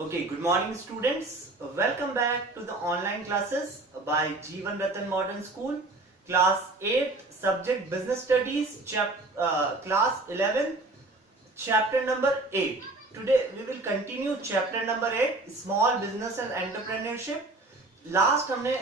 Okay, good morning students. Welcome back to the online classes by Jeevan Ratan Modern School. Class 8, subject Business Studies, class 11, chapter number 8. Today we will continue chapter number 8, Small Business and Entrepreneurship. Last हमने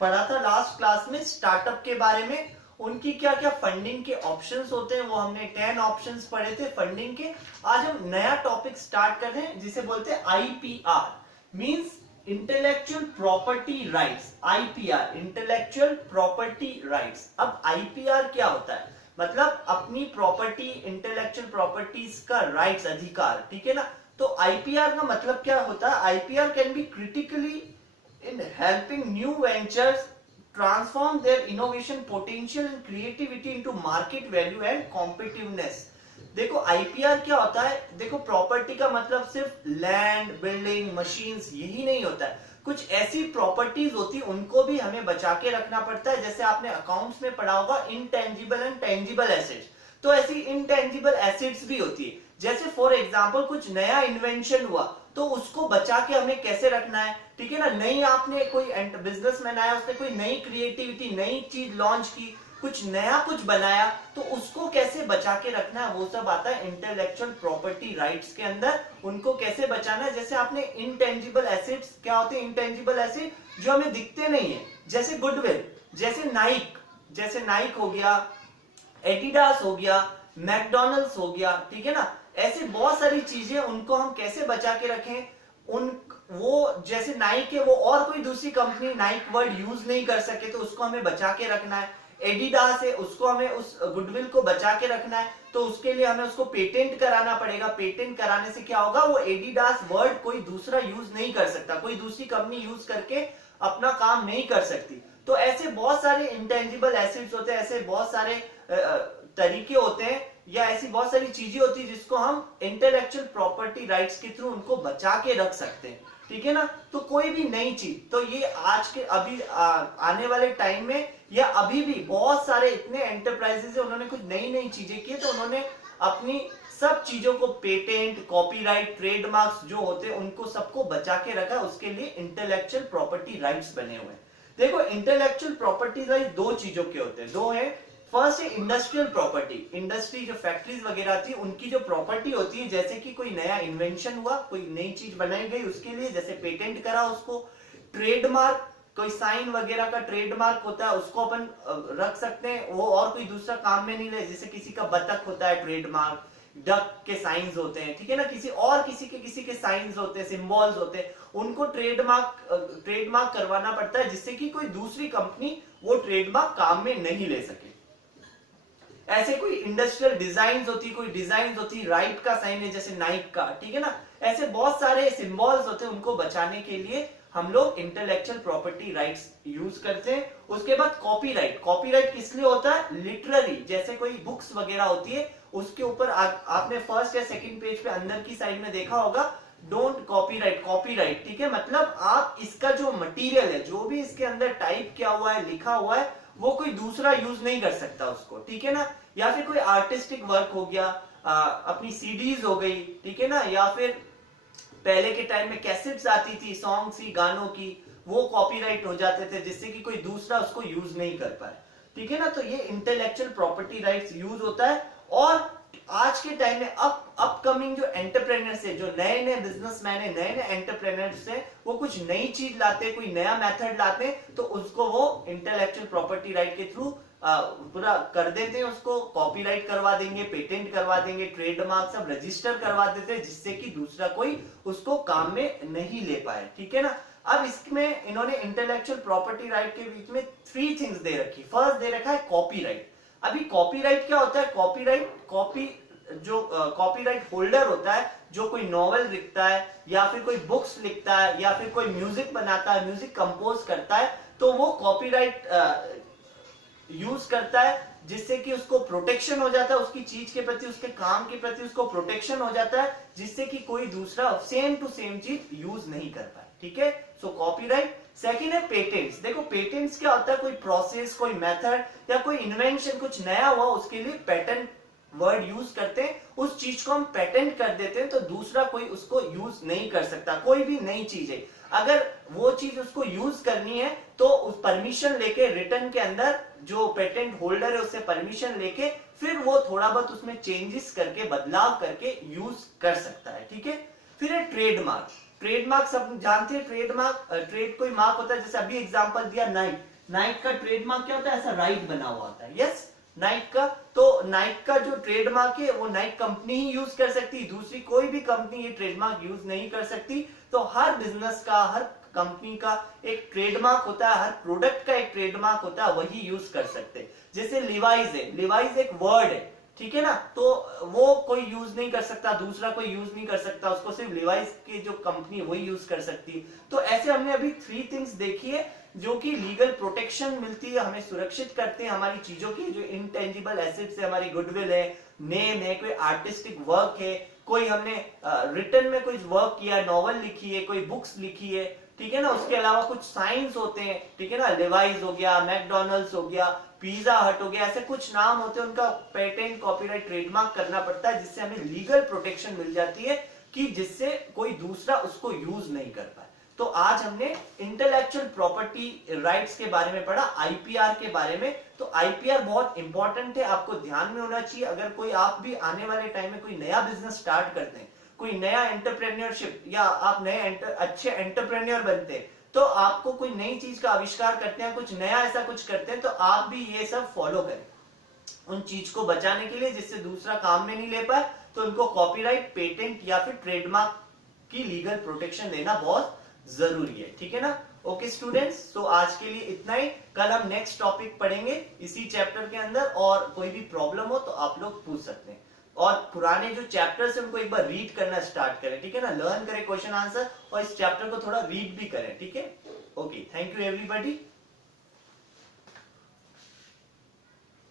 पढ़ा था last class में startup के बारे में, उनकी क्या क्या फंडिंग के ऑप्शंस होते हैं, वो हमने 10 ऑप्शंस पढ़े थे फंडिंग के। आज हम नया टॉपिक स्टार्ट कर रहे हैं जिसे बोलते हैं IPR, means intellectual property rights. IPR intellectual property rights. अब आईपीआर क्या होता है? मतलब अपनी प्रॉपर्टी, इंटेलेक्चुअल प्रॉपर्टीज का राइट्स, अधिकार, ठीक है ना। तो आईपीआर का मतलब क्या होता है? IPR can be critically in helping new ventures transform their innovation potential and creativity into market value and competitiveness। देखो आईपीआर क्या होता है? देखो प्रॉपर्टी का मतलब सिर्फ लैंड, बिल्डिंग, मशीन्स यही नहीं होता है। कुछ ऐसी प्रॉपर्टीज होती है उनको भी हमें बचा के रखना पड़ता है। जैसे आपने अकाउंट्स में पढ़ा होगा इंटेंजिबल एंड टेंजिबल एसेट्स, तो ऐसी इंटेंजिबल एसेट्स भी होती है। जैसे फॉर एग्जांपल कुछ नया इन्वेंशन हुआ तो उसको बचा के हमें कैसे रखना है, ठीक है ना। नई आपने कोई बिजनेसमैन आया, उसने कोई नई क्रिएटिविटी, नई चीज लॉन्च की, कुछ नया कुछ बनाया, तो उसको कैसे बचा के रखना है वो सब आता है इंटेलेक्चुअल प्रॉपर्टी राइट्स के अंदर। उनको कैसे बचाना है? जैसे आपने इंटेंजिबल एसेट्स, क्या होते हैं इंटेंजिबल एसेट? जो हमें दिखते नहीं है, जैसे गुडविल, जैसे नाइक हो गया, एडिडास हो गया, मैकडॉनल्ड्स हो गया, ठीक है ना। ऐसे बहुत सारी चीजें, उनको हम कैसे बचा के रखें? वो जैसे नाइक है, वो और कोई दूसरी कंपनी नाइक वर्ड यूज नहीं कर सके, तो उसको हमें बचा के रखना है। एडिडास है, उसको हमें उस गुडविल को बचा के रखना है, तो उसके लिए हमें उसको पेटेंट कराना पड़ेगा। पेटेंट कराने से क्या होगा? वो एडिडास वर्ड कोई दूसरा यूज नहीं कर सकता, कोई दूसरी कंपनी यूज करके अपना काम नहीं कर सकती। तो ऐसे बहुत सारे इंटेंजिबल एसेट्स होते हैं, ऐसे बहुत सारे तरीके होते हैं, या ऐसी बहुत सारी चीजें होती है जिसको हम इंटेलेक्चुअल प्रॉपर्टी राइट्स के थ्रू उनको बचा के रख सकते हैं, ठीक है ना। तो कोई भी नई चीज, तो ये आज के अभी आने वाले टाइम में या अभी भी बहुत सारे इतने एंटरप्राइजेस है, उन्होंने कुछ नई नई चीजें की, तो उन्होंने अपनी सब चीजों को पेटेंट, कॉपीराइट, ट्रेडमार्क्स जो होते हैं उनको सबको बचा के रखा। उसके लिए इंटेलेक्चुअल प्रॉपर्टी राइट्स बने हुए हैं। देखो इंटेलेक्चुअल प्रॉपर्टी राइट दो चीजों के होते हैं, दो है। फर्स्ट है इंडस्ट्रियल प्रॉपर्टी। इंडस्ट्री जो फैक्ट्रीज वगैरह थी, उनकी जो प्रॉपर्टी होती है, जैसे कि कोई नया इन्वेंशन हुआ, कोई नई चीज बनाई गई, उसके लिए जैसे पेटेंट करा उसको। ट्रेडमार्क, कोई साइन वगैरह का ट्रेडमार्क होता है, उसको अपन रख सकते हैं, वो और कोई दूसरा काम में नहीं ले। जैसे किसी का बतख होता है ट्रेडमार्क, डक के साइंस होते हैं, ठीक है ना। किसी के साइंस होते हैं, सिंबल्स होते हैं, उनको ट्रेडमार्क करवाना पड़ता है, जिससे कि कोई दूसरी कंपनी वो ट्रेडमार्क काम में नहीं ले सके। ऐसे कोई इंडस्ट्रियल डिजाइन्स होती, कोई डिजाइन्स होती, राइट का साइन है जैसे नाइक का, ठीक है ना। ऐसे बहुत सारे सिंबल्स होते हैं, उनको बचाने के लिए हम लोग इंटेलेक्चुअल प्रॉपर्टी राइट्स यूज करते हैं। उसके बाद कॉपीराइट। कॉपीराइट किस लिए होता है? लिटरेरी, जैसे कोई बुक्स वगैरह होती है, उसके ऊपर आपने फर्स्ट या सेकंड पेज पे अंदर की साइड में देखा होगा, डोंट कॉपीराइट, ठीक है। मतलब आप इसका जो मटेरियल है, जो भी इसके अंदर टाइप किया हुआ है, लिखा हुआ है, वो कोई दूसरा यूज नहीं कर सकता उसको, ठीक है ना। या फिर कोई आर्टिस्टिक वर्क हो गया, अपनी सीडीज हो गई, ठीक है ना। या फिर पहले के टाइम में कैसेट्स आती थी सॉन्ग्स की, गानों की, वो कॉपीराइट हो जाते थे, जिससे कि कोई दूसरा उसको यूज नहीं कर पाए, ठीक है ना। तो ये इंटेलेक्चुअल प्रॉपर्टी राइट्स यूज होता है। और आज के टाइम में अपकमिंग जो एंटरप्रेन्योर्स है, जो नए नए बिजनेसमैन है, नए नए एंटरप्रेन्योर्स है, वो कुछ नई चीज लाते हैं, कोई नया मेथड लाते हैं, तो उसको वो इंटेलेक्चुअल प्रॉपर्टी राइट के थ्रू पूरा कर देते हैं, उसको कॉपीराइट करवा देंगे, पेटेंट करवा देंगे, ट्रेडमार्क सब रजिस्टर करवा देते हैं, जिससे कि दूसरा कोई उसको काम में नहीं ले पाए, ठीक है ना। अब इसमें इन्होंने इंटेलेक्चुअल प्रॉपर्टी राइट के बीच में 3 थिंग्स दे रखी। फर्स्ट दे रखा है कॉपीराइट। अभी कॉपीराइट क्या होता है? कॉपीराइट होल्डर होता है, जो कोई नॉवेल लिखता है, या फिर कोई बुक्स लिखता है, या फिर कोई म्यूजिक बनाता है, म्यूजिक कंपोज करता है, तो वो कॉपीराइट यूज करता है, जिससे कि उसको प्रोटेक्शन हो जाता है, उसकी चीज के प्रति, उसके काम के प्रति उसको प्रोटेक्शन हो जाता है, जिससे कि कोई दूसरा सेम टू सेम चीज यूज नहीं कर पाए, ठीक है। सो कॉपीराइट। सेकंड है पेटेंट्स। देखो पेटेंट्स क्या होता है? कोई प्रोसेस, कोई मेथड या कोई इन्वेंशन, कुछ नया हुआ, उसके लिए पेटेंट वर्ड यूज करते हैं, उस चीज को हम पेटेंट कर देते हैं तो दूसरा कोई उसको यूज नहीं कर सकता। कोई भी नई चीज है, अगर वो चीज उसको यूज करनी है तो उस परमिशन लेके, रिटर्न के अंदर जो पेटेंट होल्डर है उससे परमिशन लेके फिर वो थोड़ा बहुत उसमें चेंजेस करके, बदलाव करके यूज कर सकता है। ठीक है। फिर है ट्रेडमार्क। ट्रेडमार्क सब जानते हैं, ट्रेडमार्क, ट्रेड कोई मार्क होता है, जैसे अभी एग्जांपल दिया नाइक। नाइक का ट्रेडमार्क क्या होता है? ऐसा राइट बना हुआ होता है। यस, नाइक का, तो नाइक का जो ट्रेडमार्क है वो नाइक कंपनी ही यूज कर सकती है, दूसरी कोई भी कंपनी ये ट्रेडमार्क यूज नहीं कर सकती। तो हर बिजनेस का, हर कंपनी का एक ट्रेडमार्क होता है, हर प्रोडक्ट का एक ट्रेडमार्क होता है, वही यूज कर सकते हैं। जैसे लिवाइज है, लिवाइज एक वर्ड है, ठीक है ना, तो वो कोई यूज नहीं कर सकता, दूसरा कोई यूज नहीं कर सकता, उसको सिर्फ लिवाइस की जो कंपनी है वही यूज कर सकती है। तो ऐसे हमने अभी 3 थिंग्स देखी है जो कि लीगल प्रोटेक्शन मिलती है, हमें सुरक्षित करते हैं हमारी चीजों की, जो इंटेंजिबल एसेट्स है, हमारी गुडविल है, नेम है, कोई आर्टिस्टिक वर्क है, कोई हमने रिटर्न में कोई वर्क किया, नॉवल लिखी है, कोई बुक्स लिखी है, ठीक है ना, उसके अलावा कुछ साइंस होते हैं, ठीक है ना, लिवाइस हो गया, मैकडोनल्ड्स हो गया, पिज्जा हट हो गया, ऐसे कुछ नाम होते हैं, उनका पेटेंट, कॉपीराइट, ट्रेडमार्क करना पड़ता है, जिससे हमें लीगल प्रोटेक्शन मिल जाती है कि जिससे कोई दूसरा उसको यूज नहीं कर पाए। तो आज हमने इंटेलेक्चुअल प्रॉपर्टी राइट्स के बारे में पढ़ा, आईपीआर के बारे में। तो आईपीआर बहुत इंपॉर्टेंट है, आपको ध्यान में होना चाहिए। अगर कोई आप भी आने वाले टाइम में कोई नया बिजनेस स्टार्ट करते हैं, कोई नया एंटरप्रेन्योरशिप, या आप नए अच्छे एंटरप्रेन्योर बनते हैं, तो आपको कोई नई चीज का आविष्कार करते हैं, कुछ नया ऐसा कुछ करते हैं, तो आप भी ये सब फॉलो करें उन चीज को बचाने के लिए, जिससे दूसरा काम में नहीं ले पाए। तो उनको कॉपीराइट, पेटेंट या फिर ट्रेडमार्क की लीगल प्रोटेक्शन देना बहुत जरूरी है। ठीक है ना। ओके स्टूडेंट्स, तो आज के लिए इतना ही। कल हम नेक्स्ट टॉपिक पढ़ेंगे इसी चैप्टर के अंदर, और कोई भी प्रॉब्लम हो तो आप लोग पूछ सकते हैं। और पुराने जो चैप्टर्स है उनको एक बार रीड करना स्टार्ट करें, ठीक है ना, लर्न करें क्वेश्चन आंसर, और इस चैप्टर को थोड़ा रीड भी करें। ठीक है। Okay, thank you everybody.